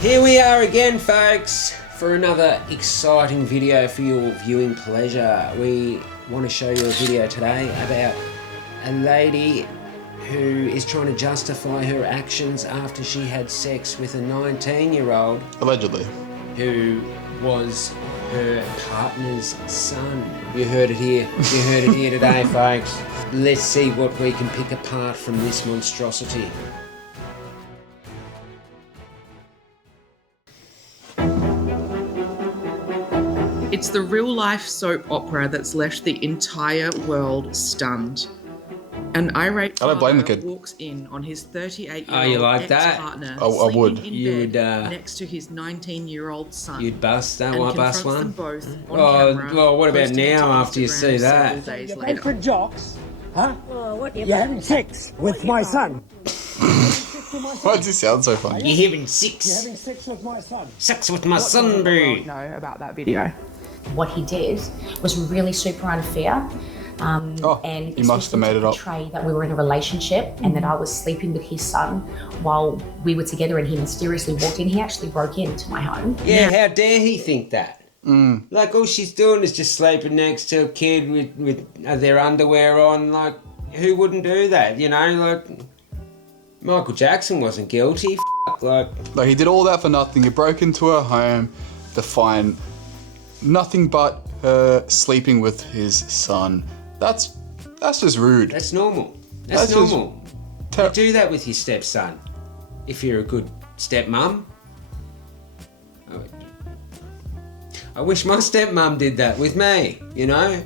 Here we are again, folks, for another exciting video for your viewing pleasure. We want to show you a video today about a lady who is trying to justify her actions after she had sex with a 19-year-old. Allegedly. Who was her partner's son. You heard it here. You heard it here today, folks. Let's see what we can pick apart from this monstrosity. It's the real-life soap opera that's left the entire world stunned. An irate I don't blame the father kid. walks in on his 38-year-old Oh, you like that? ex-partner I would. sleeping in You'd, bed next to his 19-year-old son. You'd bust that and one, bust confronts them one? both on camera, Well, what about posting it to now after you Instagram see that? several days You're later. for jocks, huh? You're having sex with my son. Why does he sound so funny? You're having You're sex. having sex with my son. Sex with my son, boo. Know about that video. What he did was really super unfair. And he must have made it up. portray that we were in a relationship and that I was sleeping with his son while we were together, and he mysteriously walked in. He actually broke into my home. Yeah, how dare he think that? Like, all she's doing is just sleeping next to a kid with their underwear on. Like, who wouldn't do that, you know? Like, Michael Jackson wasn't guilty. Like He did all that for nothing. He broke into her home to find nothing but her sleeping with his son. That's just rude. that's normal. That's That's just normal. You do that with your stepson if you're a good stepmom. I wish my stepmom did that with me, you know?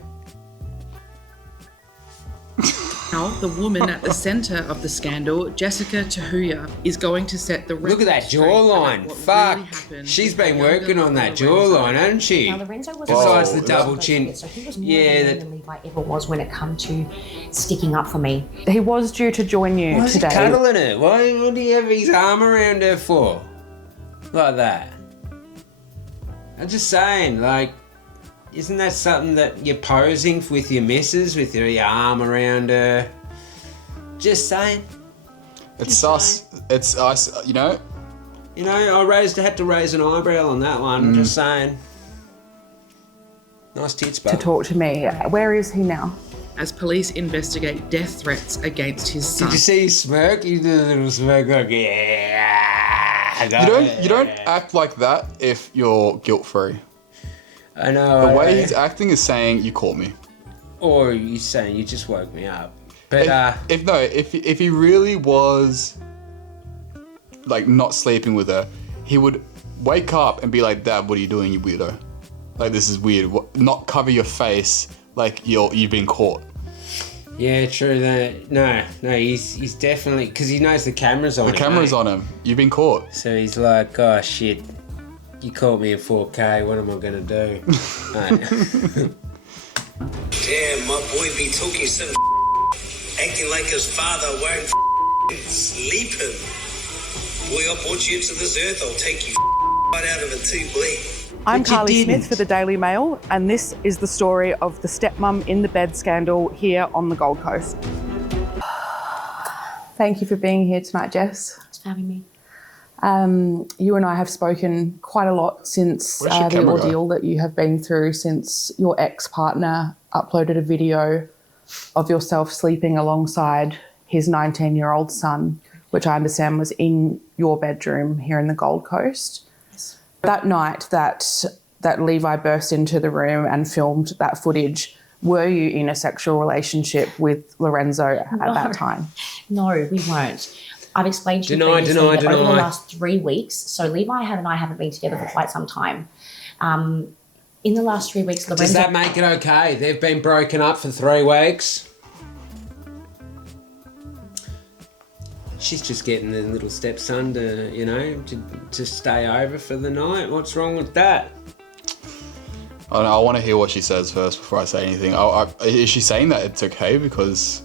Now, the woman at the centre of the scandal, Jessica Tahuya, is going to set the Look at that record straight about jawline. what Fuck. really happened She's with the been younger working on that Lorenzo. jawline, hasn't she? Now, Lorenzo was Besides Oh, the double chin. So he was more Yeah, than that. Levi ever was when it come to sticking up for me. He was due to join you Why is he today. cuddling her? What do you have his arm around her for? Like that. I'm just saying, like, isn't that something that you're posing with your missus, with your arm around her? Just saying. It's sus. It's us, you know? You know, I had to raise an eyebrow on that one. Just saying. Nice tits, to bud. talk to me. Where is he now? As police investigate death threats against his son. Did you see his smirk? He did a little smirk like, yeah. You don't act like that if you're guilt-free. I know. The way he's acting is saying, you caught me. Or you saying, you just woke me up. But, If he really was like not sleeping with her, he would wake up and be like, Dad, what are you doing, you weirdo? Like, this is weird. Not cover your face like you've been caught. yeah, true that. No, he's definitely, because he knows the camera's on The him. camera's mate. on him. You've been caught. So he's like, oh shit, you caught me in 4K, what am I gonna do? Mate. Damn, my boy be talking some acting like his father won't sleep him. Boy, I brought you into this earth, I'll take you right out of it too, boy. I'm But you Carly didn't. Smith for the Daily Mail, and this is the story of the stepmom in the bed scandal here on the Gold Coast. Thank you for being here tonight, Jess. Thanks for having me. You and I have spoken quite a lot since Where's your the camera guy? ordeal that you have been through since your ex-partner uploaded a video of yourself sleeping alongside his 19-year-old son, which I understand was in your bedroom here in the Gold Coast. Yes. That night that Levi burst into the room and filmed that footage, were you in a sexual relationship with Lorenzo at that time? No, we weren't. I've explained to you Deny, previously deny, that over the deny. last 3 weeks, so Levi and I haven't been together for quite some time. In the last 3 weeks, Lorenzo... Does that make it okay? They've been broken up for 3 weeks. She's just getting the little stepson to, you know, to stay over for the night. What's wrong with that? I don't know, I want to hear what she says first before I say anything. Is she saying that it's okay because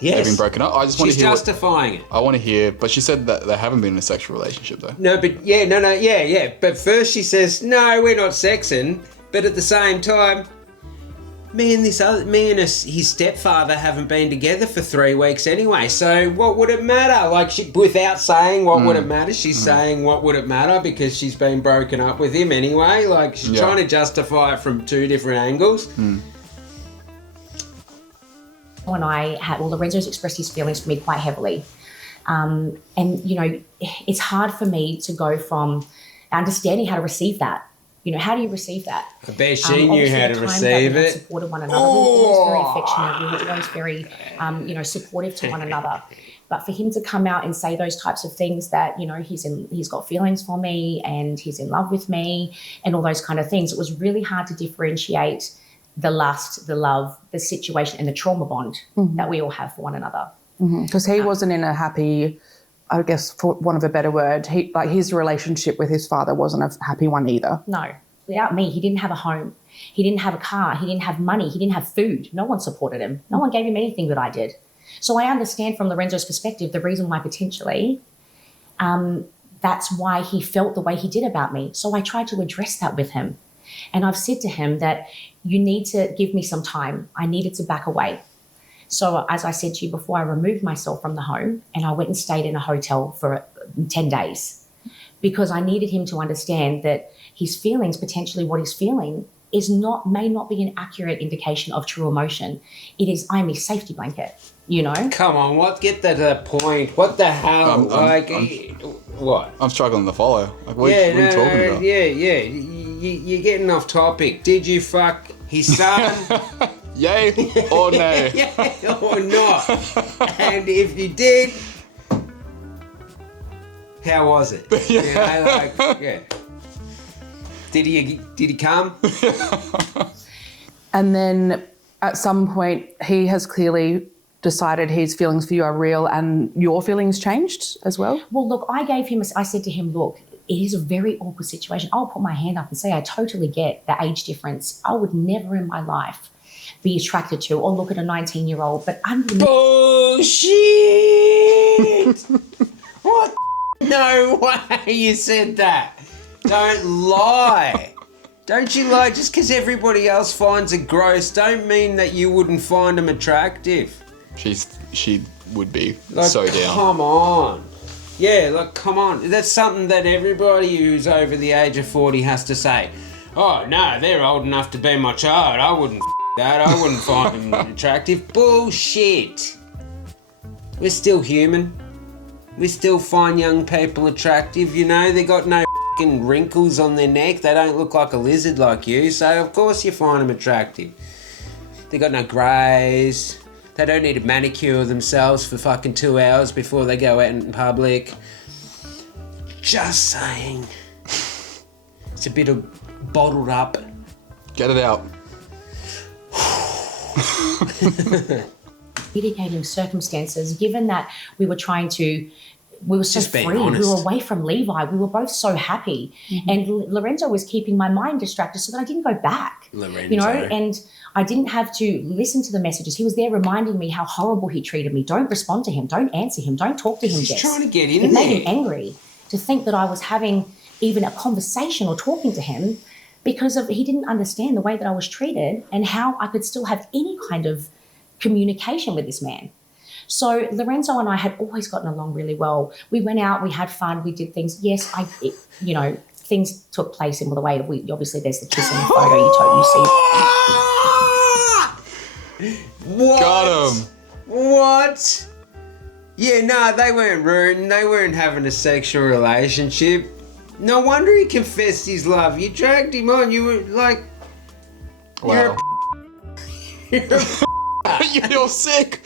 Yes. they've been broken up? I just want to She's hear. justifying it. I want to hear, but she said that they haven't been in a sexual relationship though. No, but yeah. But first she says, no, we're not sexing. But at the same time, his stepfather haven't been together for 3 weeks anyway. So what would it matter? Like, without saying what would it matter, she's saying what would it matter because she's been broken up with him anyway. Like, she's trying to justify it from 2 different angles. When Lorenzo's expressed his feelings for me quite heavily. And, you know, it's hard for me to go from understanding how to receive that. You know, how do you receive that? I bet she knew how to receive it. We supported one another. We were always very affectionate. We were always very, you know, supportive to one another. But for him to come out and say those types of things that, you know, he's got feelings for me and he's in love with me and all those kind of things, it was really hard to differentiate the lust, the love, the situation and the trauma bond that we all have for one another. Because he wasn't in a happy, I guess, for want of a better word, his relationship with his father wasn't a happy one either. No. Without me, he didn't have a home. He didn't have a car. He didn't have money. He didn't have food. No one supported him. No one gave him anything that I did. So I understand from Lorenzo's perspective the reason why potentially that's why he felt the way he did about me. So I tried to address that with him. And I've said to him that you need to give me some time. I needed to back away. So as I said to you before, I removed myself from the home and I went and stayed in a hotel for 10 days because I needed him to understand that his feelings, potentially what he's feeling, may not be an accurate indication of true emotion. It is, I'm his safety blanket, you know? Come on, get to the point. What the hell? What? I'm struggling to follow. Like, what are you talking about? Yeah. You're getting off topic. Did you fuck his son? Yay or nay? Yeah or not? And if you did, how was it? You know, Did he come? And then at some point, he has clearly decided his feelings for you are real and your feelings changed as well? Well, look, I said to him, look, it is a very awkward situation. I'll put my hand up and say I totally get the age difference. I would never in my life be attracted to or look at a 19-year-old, but I'm... Bullshit! What? No way you said that. Don't lie. Don't you lie. Just because everybody else finds it gross don't mean that you wouldn't find them attractive. She would be like, so down. Come on. Yeah, like, come on. That's something that everybody who's over the age of 40 has to say. Oh, no, they're old enough to be my child. I wouldn't that. I wouldn't find them attractive. Bullshit. We're still human. We still find young people attractive, you know. They got no wrinkles on their neck. They don't look like a lizard like you, so of course you find them attractive. They got no greys. They don't need to manicure themselves for fucking 2 hours before they go out in public. Just saying. It's a bit of bottled up. Get it out. Mitigating circumstances, given that we were so just free. honest. We were away from Levi. We were both so happy. And Lorenzo was keeping my mind distracted so that I didn't go back. Lorenzo. You know, and I didn't have to listen to the messages. He was there reminding me how horrible he treated me. Don't respond to him. Don't answer him. Don't talk to him, He's Jess. trying to get in It there. made him angry to think that I was having even a conversation or talking to him because he didn't understand the way that I was treated and how I could still have any kind of communication with this man. So Lorenzo and I had always gotten along really well. We went out, we had fun, we did things. Yes, things took place in the way of obviously there's the kiss in the photo you see. What? Got him. What? Yeah, no, they weren't rude. They weren't having a sexual relationship. No wonder he confessed his love. You dragged him on. You were like, Wow. you're a You're sick.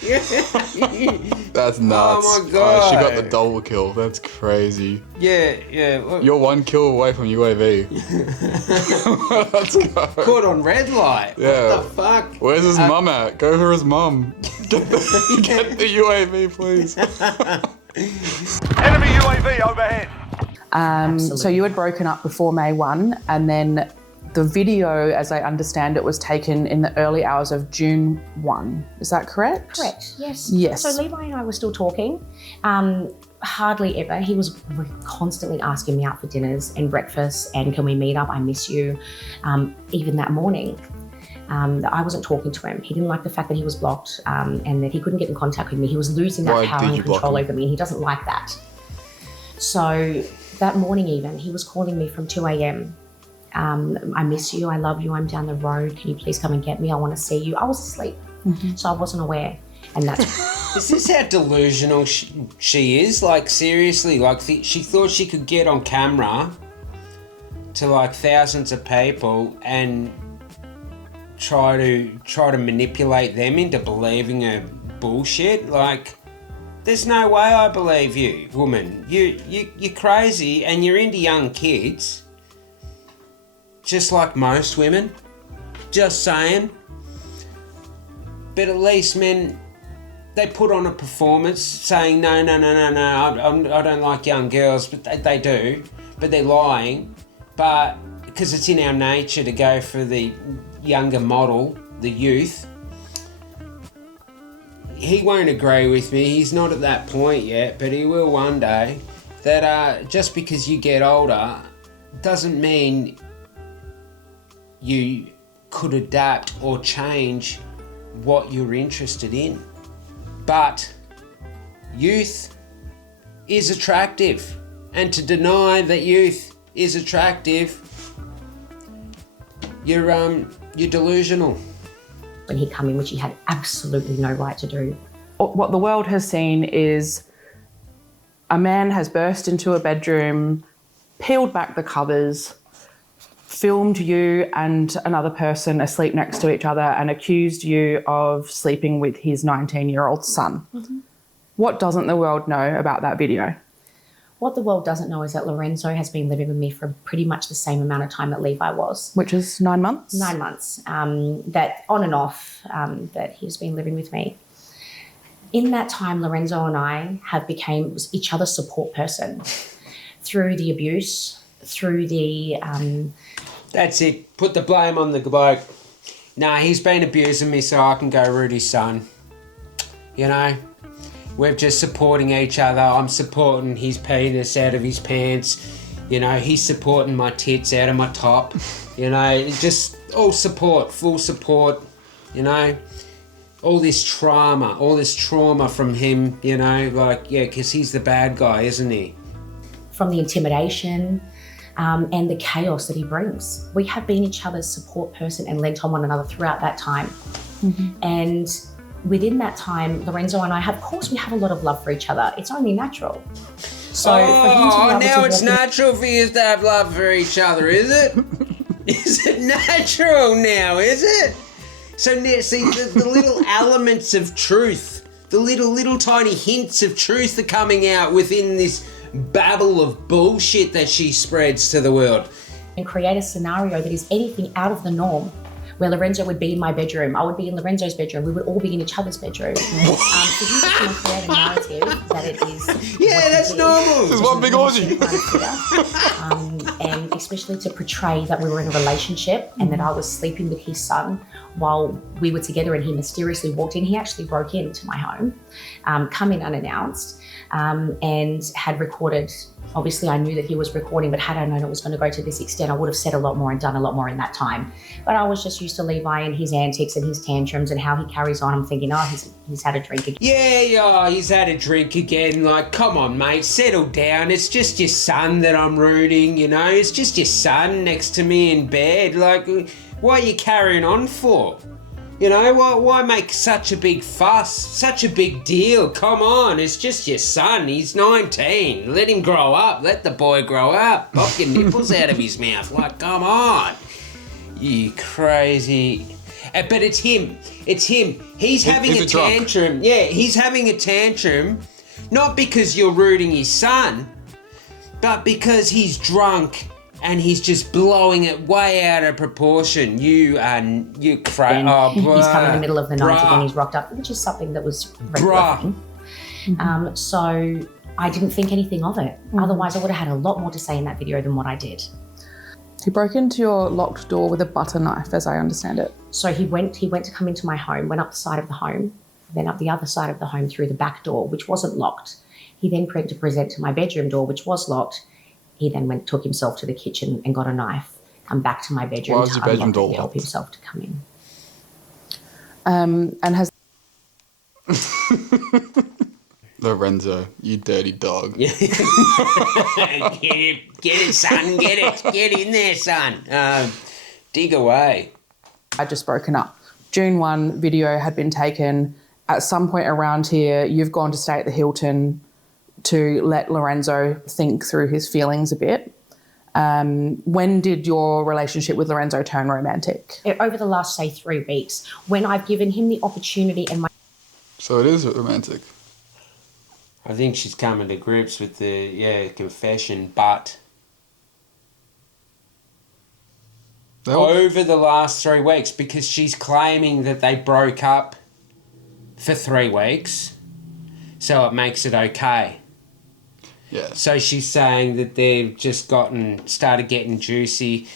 That's nuts. Oh my God. She got the double kill. That's crazy. yeah. Look, You're 1 kill away from UAV. Let's go. caught on red light. Yeah. What the fuck? Where's his mum at? Go for his mum. Get the UAV, please. Enemy UAV overhead. So you had broken up before May 1 and then the video, as I understand it, was taken in the early hours of June 1. Is that correct? Correct, yes. Yes. So Levi and I were still talking. Hardly ever. He was constantly asking me out for dinners and breakfast and can we meet up? I miss you. Even that morning. that I wasn't talking to him. He didn't like the fact that he was blocked and that he couldn't get in contact with me. He was losing that Why power did and you block control him? over me, and he doesn't like that. So that morning even, he was calling me from 2 a.m. I miss you, I love you, I'm down the road, can you please come and get me? I want to see you. I was asleep, so I wasn't aware. And that's Is this how delusional she is? Like, seriously, like she thought she could get on camera to like thousands of people and try to manipulate them into believing her bullshit. Like, there's no way I believe you, woman. You're crazy and you're into young kids, just like most women. Just saying. But at least men, they put on a performance saying, no, I don't like young girls, but they do, but they're lying. But because it's in our nature to go for the younger model, the youth, he won't agree with me. He's not at that point yet, but he will one day. That just because you get older doesn't mean you could adapt or change what you're interested in. But youth is attractive, and to deny that youth is attractive, you're delusional. when he'd come in, which he had absolutely no right to do. What the world has seen is a man has burst into a bedroom, peeled back the covers, filmed you and another person asleep next to each other and accused you of sleeping with his 19-year-old son. Mm-hmm. What doesn't the world know about that video? What the world doesn't know is that Lorenzo has been living with me for pretty much the same amount of time that Levi was. Which is 9 months? 9 months. That on and off, that he's been living with me. In that time, Lorenzo and I have became each other's support person through the abuse, through the... That's it. Put the blame on the bloke. Nah, he's been abusing me so I can go Rudy's son. You know? We're just supporting each other. I'm supporting his penis out of his pants. You know, he's supporting my tits out of my top. You know, just all support, full support, you know. All this trauma from him, you know, like, yeah, because he's the bad guy, isn't he? From the intimidation and the chaos that he brings. We have been each other's support person and lent on one another throughout that time. Mm-hmm. And within that time, Lorenzo and I, of course, we have a lot of love for each other. It's only natural. So for him to be able now to it's natural for you to have love for each other, is it? Is it natural now, is it? So now, see, the little elements of truth, the little tiny hints of truth are coming out within this babble of bullshit that she spreads to the world. And create a scenario that is anything out of the norm, where Lorenzo would be in my bedroom, I would be in Lorenzo's bedroom, we would all be in each other's bedroom. For him to create a narrative that it is... Yeah, that's normal. This is one big orgy. And especially to portray that we were in a relationship and that I was sleeping with his son while we were together, and he mysteriously walked in. He actually broke into my home, come in unannounced, and had recorded. Obviously, I knew that he was recording, but had I known it was going to go to this extent, I would have said a lot more and done a lot more in that time. But I was just used to Levi and his antics and his tantrums and how he carries on. I'm thinking, oh, he's had a drink again. Yeah, he's had a drink again. Like, come on, mate, settle down. It's just your son that I'm rooting, you know? It's just your son next to me in bed. Like, what are you carrying on for? You know, why make such a big fuss, such a big deal? Come on, it's just your son. He's 19. Let him grow up. Let the boy grow up. Pop your nipples out of his mouth. Like, come on. You crazy. But it's him. It's him. He's having a tantrum. Yeah, he's having a tantrum. Not because you're rooting his son, but because he's drunk. And he's just blowing it way out of proportion. You crazy. Oh, he's come in the middle of the night again. He's rocked up, which is something that was regular. So I didn't think anything of it. Otherwise, I would have had a lot more to say in that video than what I did. He broke into your locked door with a butter knife, as I understand it. So he went to come into my home, went up the side of the home, then up the other side of the home through the back door, which wasn't locked. He then went to present to my bedroom door, which was locked. He then took himself to the kitchen and got a knife, come back to my bedroom to unlock it and help himself to come in. and has Lorenzo, you dirty dog. Get it, son. Get it. Get in there, son. Dig away. just broken up. June 1 video had been taken. At some point around here, you've gone to stay at the Hilton to let Lorenzo think through his feelings a bit. When did your relationship with Lorenzo turn romantic? Over the last, say, 3 weeks, when I've given him the opportunity and my... So it is romantic. I think she's coming to grips with the, confession, but over the last 3 weeks, because she's claiming that they broke up for 3 weeks, so it makes it okay. Yeah. So she's saying that they've just started getting juicy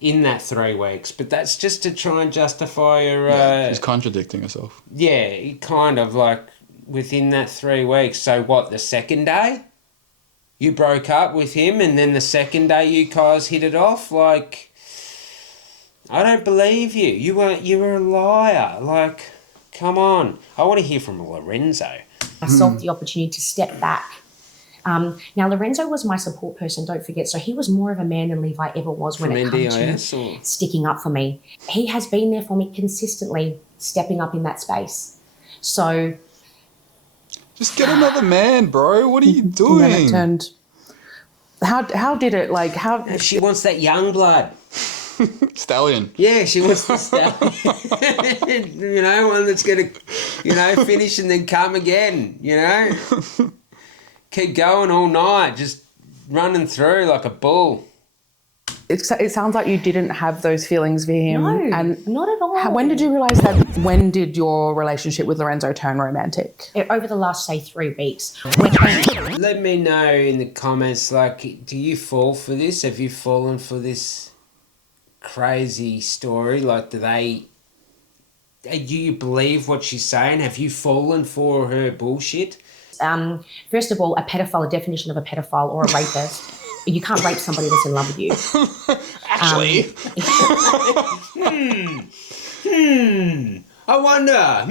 in that 3 weeks, but that's just to try and justify her... she's contradicting herself. Yeah, kind of like within that 3 weeks. So what, the second day you broke up with him and then the second day you guys hit it off? Like, I don't believe you. You were a liar. Like, come on. I want to hear from Lorenzo. myself the opportunity to step back. Now, Lorenzo was my support person, don't forget. So he was more of a man than Levi ever was when it comes to sticking up for me. He has been there for me consistently, stepping up in that space. So... just get another man, bro. What are you And doing? then it turned... How did it, like, how... She wants that young blood. Stallion. Yeah, she wants the stallion. You know, one that's going to, finish and then come again, Keep going all night, just running through like a bull. It sounds like you didn't have those feelings for him. No, and not at all. when did you realise that? When did your relationship with Lorenzo turn romantic? Over the last, say, 3 weeks. Let me know in the comments, like, do you fall for this? Have you fallen for this crazy story? Like, do you believe what she's saying? Have you fallen for her bullshit? First of all, a definition of a pedophile or a rapist. You can't rape somebody that's in love with you. Actually. I wonder,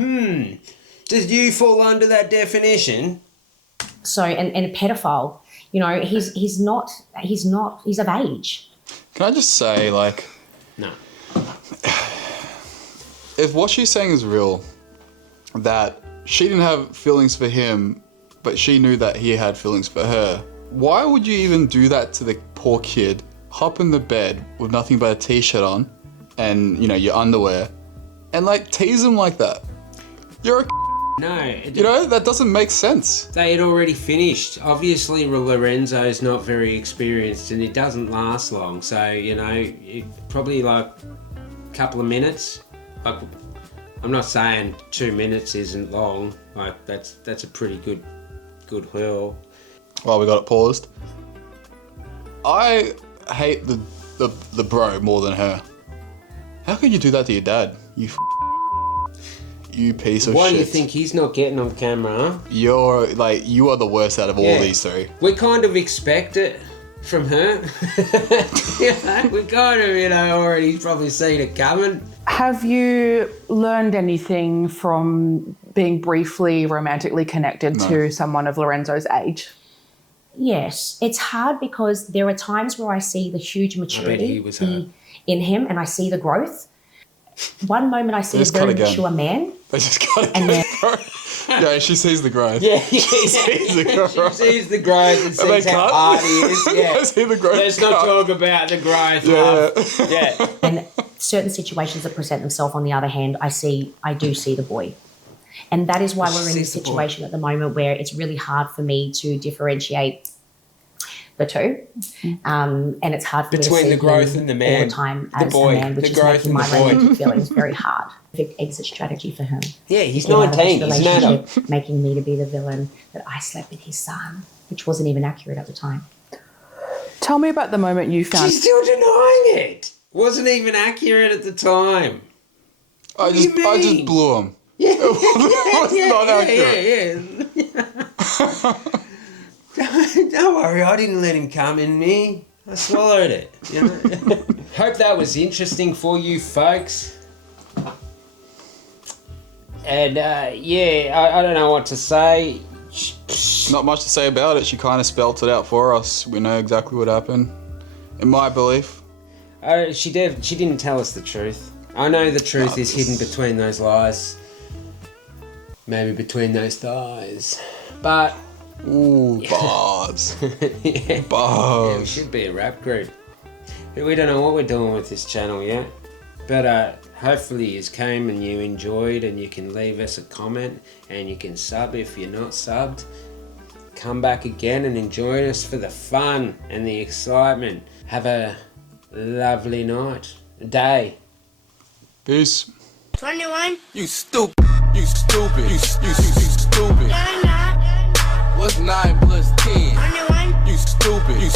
did you fall under that definition? So, and a pedophile, he's of age. Can I just say, like... No. If what she's saying is real, that she didn't have feelings for him, but she knew that he had feelings for her, why would you even do that to the poor kid? Hop in the bed with nothing but a t-shirt on and, your underwear and, like, tease him like that? You're a No. that doesn't make sense. They had already finished. Obviously, Lorenzo's not very experienced and it doesn't last long. So, it probably like a couple of minutes. Like, I'm not saying 2 minutes isn't long. Like, that's a pretty good whirl. Well, we got it paused. I hate the bro more than her. How could you do that to your dad? You piece of shit. Why do you think he's not getting on camera, huh? You are the worst out of all these three. We kind of expect it from her. We kind of, already probably seen it coming. Have you learned anything from being briefly romantically connected to someone of Lorenzo's age? Yes, it's hard because there are times where I see the huge maturity in him and I see the growth. One moment I see a very mature man. They just got it. Yeah, she sees the growth. Yeah, she sees the growth. She sees the growth and sees how hard he is. Yeah. I see the growth. Let's not talk about the growth. Yeah. And certain situations that present themselves, on the other hand, I do see the boy. And that is why we're in this situation at the moment where it's really hard for me to differentiate the two. And it's hard for me to see the growth and the man, all the time the as boy, a man, which the is growth making and my the boy. romantic feelings very hard. Perfect exit strategy for him. Yeah, he's Get out of 19. this He's an adult. relationship, making me to be the villain, that I slept with his son, which wasn't even accurate at the time. Tell me about the moment you found... She's still denying it. Wasn't even accurate at the time. I just blew him. Yeah, Not accurate. Don't worry, I didn't let him come in me. I swallowed it. Hope that was interesting for you folks. And yeah, I don't know what to say. Not much to say about it. She kind of spelt it out for us. We know exactly what happened. In my belief. She didn't tell us the truth. I know the truth is hidden between those lies. Maybe between those thighs. But... Ooh, bars. Yeah, Bars. we should be a rap group. We don't know what we're doing with this channel yet. But hopefully you came and you enjoyed, and you can leave us a comment, and you can sub if you're not subbed. Come back again and join us for the fun and the excitement. Have a lovely night. Day. Peace. 21. You stupid. You stupid. You stupid. No, I'm not. What's 9 plus 10? 21. You stupid. You